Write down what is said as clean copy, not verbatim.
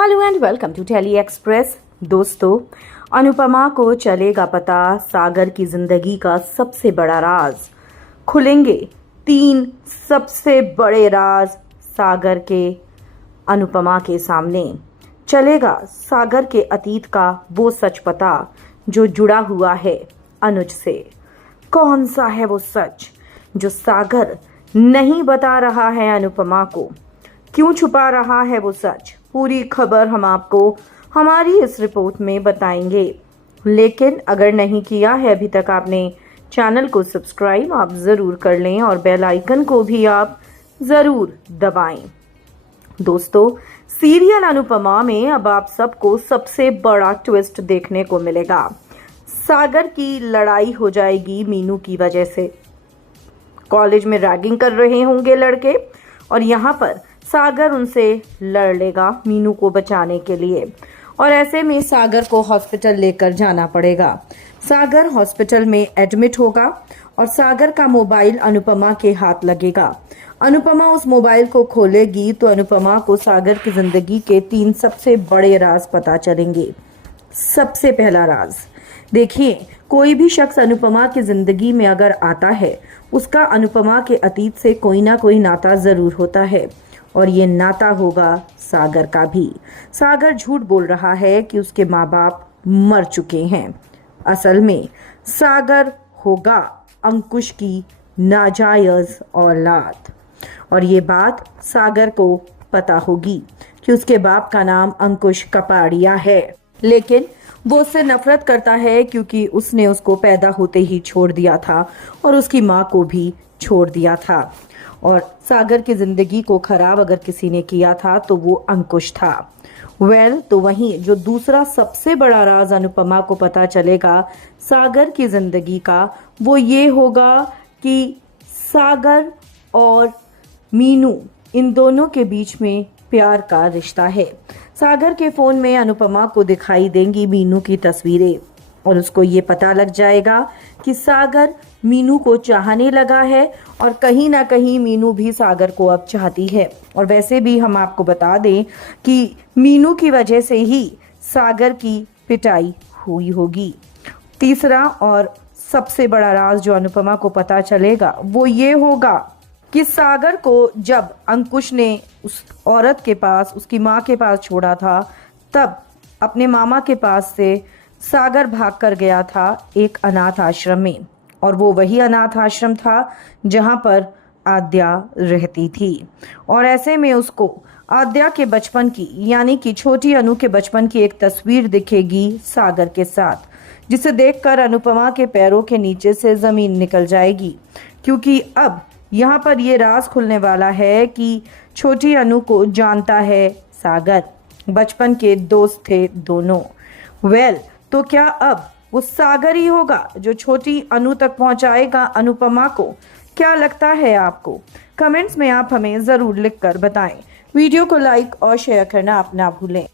Hello and welcome to Tele Express. दोस्तों, अनुपमा को चलेगा पता सागर की जिंदगी का सबसे बड़ा राज। खुलेंगे 3 सबसे बड़े राज सागर के अनुपमा के सामने। चलेगा सागर के अतीत का वो सच पता जो जुड़ा हुआ है अनुज से। कौन सा है वो सच जो सागर नहीं बता रहा है अनुपमा को? क्यों छुपा रहा है वो सच? पूरी खबर हम आपको हमारी इस रिपोर्ट में बताएंगे। लेकिन अगर नहीं किया है अभी तक आपने चैनल को सब्सक्राइब, आप ज़रूर कर लें और बेल आइकन को भी आप ज़रूर दबाएं। दोस्तों, सीरियल अनुपमा में अब आप सबको सबसे बड़ा ट्विस्ट देखने को मिलेगा। सागर की लड़ाई हो जाएगी मीनू की वजह से। कॉलेज में रैगिंग कर रहे होंगे लड़के और यहाँ पर सागर उनसे लड़ लेगा मीनू को बचाने के लिए, और ऐसे में सागर को हॉस्पिटल लेकर जाना पड़ेगा। सागर हॉस्पिटल में एडमिट होगा और सागर का मोबाइल अनुपमा के हाथ लगेगा। अनुपमा उस मोबाइल को खोलेगी तो अनुपमा को सागर की जिंदगी के 3 सबसे बड़े राज पता चलेंगे। सबसे पहला राज, देखिए, कोई भी शख्स अनुपमा की जिंदगी में अगर आता है उसका अनुपमा के अतीत से कोई ना कोई नाता जरूर होता है, और ये नाता होगा सागर का भी। सागर झूठ बोल रहा है कि उसके माँ बाप मर चुके हैं। असल में सागर होगा अंकुश की नाजायज औलाद, और ये बात सागर को पता होगी कि उसके बाप का नाम अंकुश कपाड़िया है। लेकिन वो उससे नफरत करता है क्योंकि उसने उसको पैदा होते ही छोड़ दिया था और उसकी माँ को भी छोड़ दिया था। और सागर की जिंदगी को खराब अगर किसी ने किया था तो वो अंकुश था। तो वहीं जो दूसरा सबसे बड़ा राज अनुपमा को पता चलेगा सागर की जिंदगी का, वो ये होगा कि सागर और मीनू, इन दोनों के बीच में प्यार का रिश्ता है। सागर के फोन में अनुपमा को दिखाई देंगी मीनू की तस्वीरें और उसको ये पता लग जाएगा कि सागर मीनू को चाहने लगा है और कहीं ना कहीं मीनू भी सागर को अब चाहती है। और वैसे भी हम आपको बता दें कि मीनू की वजह से ही सागर की पिटाई हुई होगी। तीसरा और सबसे बड़ा राज जो अनुपमा को पता चलेगा वो ये होगा कि सागर को जब अंकुश ने उस औरत के पास, उसकी माँ के पास छोड़ा था, तब अपने मामा के पास से सागर भाग कर गया था एक अनाथ आश्रम में, और वो वही अनाथ आश्रम था जहाँ पर आद्या रहती थी। और ऐसे में उसको आद्या के बचपन की, यानी कि छोटी अनु के बचपन की एक तस्वीर दिखेगी सागर के साथ, जिसे देखकर अनुपमा के पैरों के नीचे से जमीन निकल जाएगी, क्योंकि अब यहाँ पर ये राज खुलने वाला है कि छोटी अनु को जानता है सागर। बचपन के दोस्त थे दोनों। तो क्या अब वो सागर ही होगा जो छोटी अनु तक पहुंचाएगा अनुपमा को? क्या लगता है आपको? कमेंट्स में आप हमें ज़रूर लिखकर बताएं। वीडियो को लाइक और शेयर करना आप ना भूलें।